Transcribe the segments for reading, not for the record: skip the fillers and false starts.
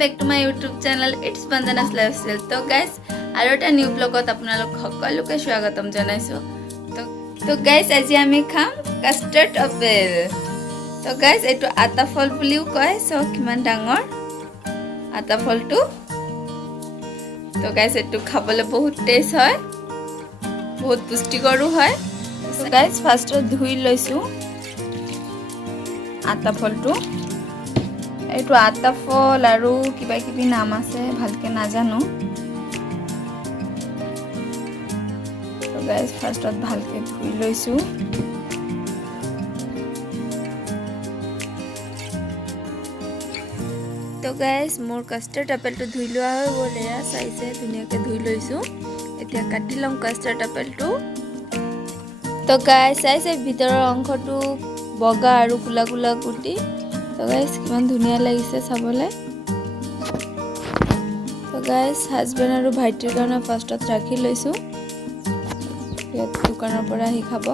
Back to my YouTube channel it's Bandana's lifestyle. তো guys আৰু এটা নিউ ব্লগত আপোনালোক সকলোকে স্বাগতম জনাইছোঁ। তো গাইজ আজি আমি খাম কাষ্টাৰ্ড আপেল। তো গাইজ এইটো আটা ফল বুলিও কয়। চ' কিমান ডাঙৰ আটা ফলটো। তো গাইজ এইটো খাবলৈ বহুত টেষ্ট হয়, বহুত পুষ্টিকৰো হয়। তো গাইজ ফাৰ্ষ্টত ধুই লৈছোঁ আটা ফলটো। এইটো আটা ফল আৰু কিবা কিবি নাম আছে, ভালকে নাজানো। তো গাইজ ফাৰ্ষ্টত ভালকে ধুই লৈছোঁ। তো গাইজ মোৰ কাষ্টাৰ্ড আপেলটো ধুই লোৱা হৈ গ'ল। এয়া চাইছে ধুনীয়াকৈ ধুই লৈছোঁ। এতিয়া কাটি ল'ম কাষ্টাৰ্ড আপেলটো। তো গাইজ চাইছে ভিতৰৰ অংশটো বগা আৰু কোলা কোলা গুটি। তো গাইজ কিমান ধুনীয়া লাগিছে চাবলৈ। তো গাইজ হাজবেণ্ড আৰু ভাইটিৰ কাৰণে ফাৰ্ষ্টত ৰাখি লৈছোঁ। ইয়াত দোকানৰ পৰা আহি খাব।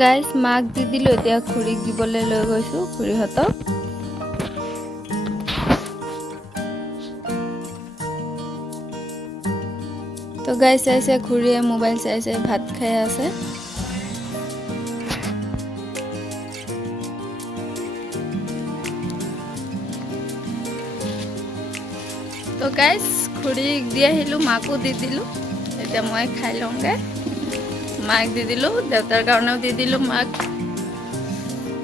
গাইজ মাক দি দিলোঁ, এতিয়া খুৰীক দিবলৈ লৈ গৈছোঁ খুৰীহঁতক। তো গাইজ চাইছে খুৰীয়ে মোবাইল চাইছে, ভাত খাই আছে। তো গাইজ খুৰীক দি আহিলোঁ, মাকো দি দিলোঁ। এতিয়া মই খাই লওঁগৈ। মাক দি দিলোঁ, দেউতাৰ কাৰণেও দি দিলোঁ মাক।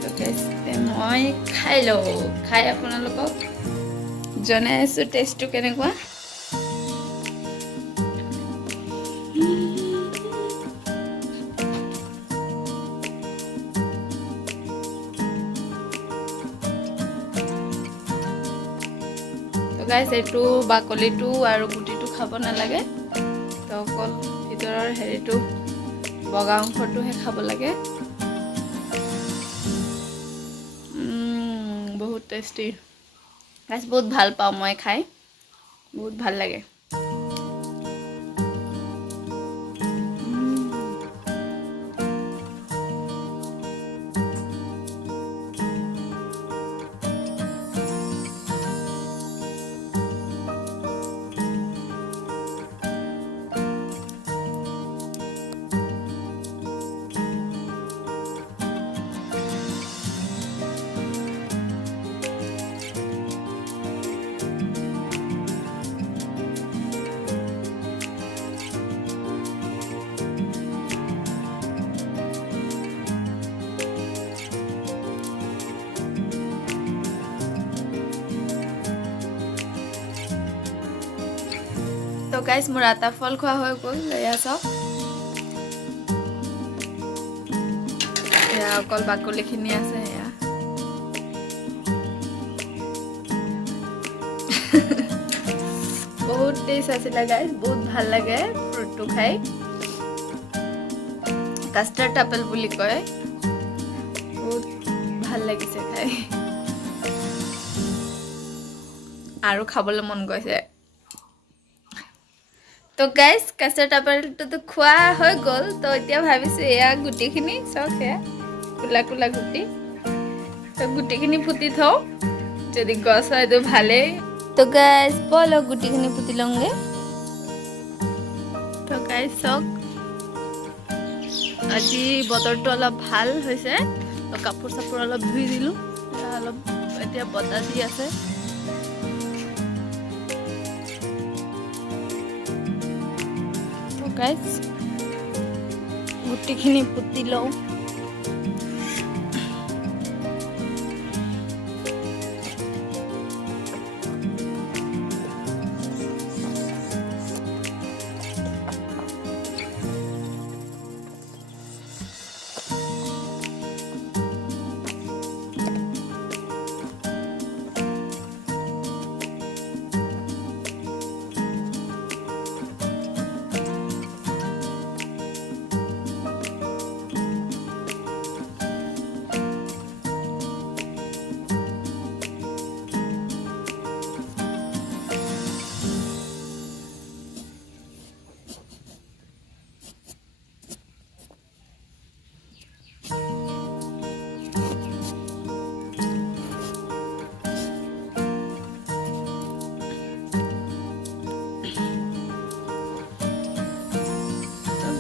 তো গাইজ মই খাই লওঁ, খাই আপোনালোকক জনাই আছোঁ টেষ্টটো কেনেকুৱা। তো গাইজ এইটো বাকলিটো আৰু গুটিটো খাব নালাগে। তো অকল ভিতৰৰ হেৰিটো বগা অংশটোহে খাব লাগে। বহুত টেষ্টি গাইজ, বহুত ভাল পাওঁ মই খাই, বহুত ভাল লাগে। তো গাইজ মোৰ আটা ফল খোৱা হৈ গ'ল। এয়া চাওক, এয়া অকল বাকলিখিনি আছে। এয়া বহুত টেষ্ট আছিলে গাইজ, বহুত ভাল লাগে ফ্ৰুটটো খাই। কাষ্টাৰ্ড আপেল বুলি কয়, বহুত ভাল লাগিছে খাই আৰু খাবলৈ মন গৈছে। তো গাইজ কাষ্টাৰ্ড আপেলটোতো খোৱা হৈ গ'ল। তো এতিয়া ভাবিছোঁ এয়া গুটিখিনি চাওক, সেয়া কোলা কোলা গুটি। তো গুটিখিনি পুতি থওঁ, যদি গছ হয়তো ভালেই। তো গাইজ ব'লক গুটিখিনি পুতি লওঁগৈ। তো গাইজ চাওক, আজি বতৰটো অলপ ভাল হৈছে। তো কাপোৰ চাপোৰ অলপ ধুই দিলোঁ, অলপ এতিয়া বতাহ দি আছে। গাইজ গুটিখিনি পুতি লওঁ।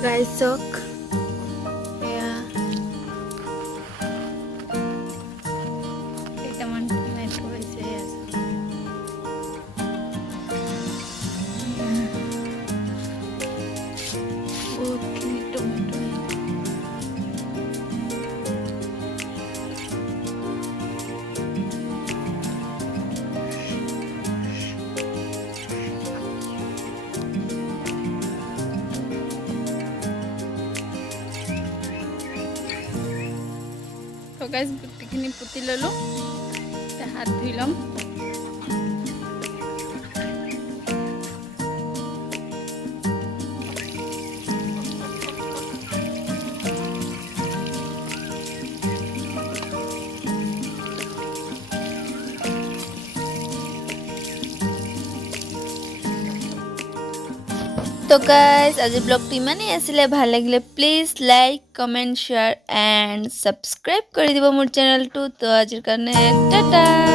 গাইজ চক এয়া কেইটামান টমেটো হৈছে বহুতখিনি টমেটো তো গাইজ গুটিখিনি পুতি ল'লোঁ হাত ধুই ল'ম তো গাইজ আজি ব্লগটো ইমানেই আছিলে ভাল লাগিলে please like comment share and subscribe কৰি দিব মোৰ চেনেলটো তো আজিৰ কাৰণে টাটা